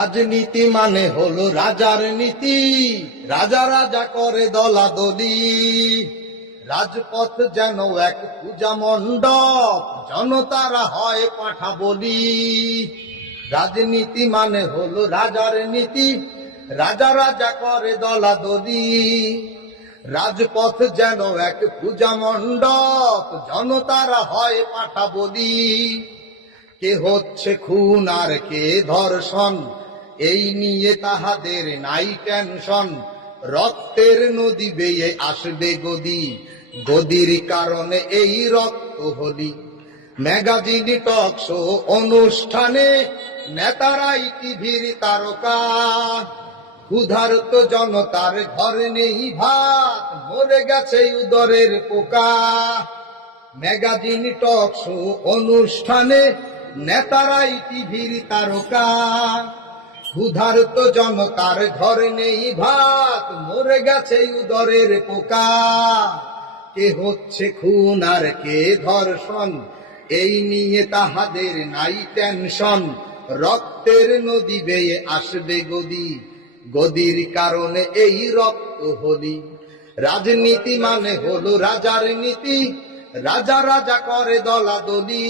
রাজনীতি মানে হলো রাজার নীতি, রাজা রাজা করে দলাদলি। রাজপথ যেন এক পূজা মণ্ডপ, জনতারা হয় পাঠা বলি। রাজনীতি মানে হলো রাজার নীতি, রাজা রাজা করে দলাদলি। রাজপথ যেন এক পূজা মণ্ডপ, জনতারা হয় পাঠা বলি। কে হচ্ছে খুন আর কে ধর্ষণ, এই নিয়ে তাহাদের নাই টেনশন। রক্তের নদী বেয়ে আসবে গদি, গদির কারণে এই রক্ত হোলি। ম্যাগাজিন টক শো অনুষ্ঠানে নেতারাই টিভির তারকা। ক্ষুধার্ত জনতার ঘর নেই ভাত, মরে গেছে উদরের পোকা। ম্যাগাজিন টক শো অনুষ্ঠানে নেতারাই টিভির তারকা। ক্ষুধার্ত জনতার ঘর নেই ভাত, মরে গেছে উদরের পোকা। কে হচ্ছে খুন আর কে ধর্ষণ, এই নিয়ে তাহাদের নাই টেনশন। রক্তের নদী বেয়ে আসবে গদি, গদির কারণে এই রক্ত হোলি। রাজনীতি মানে হলো রাজার নীতি, রাজা রাজা করে দলাদলি।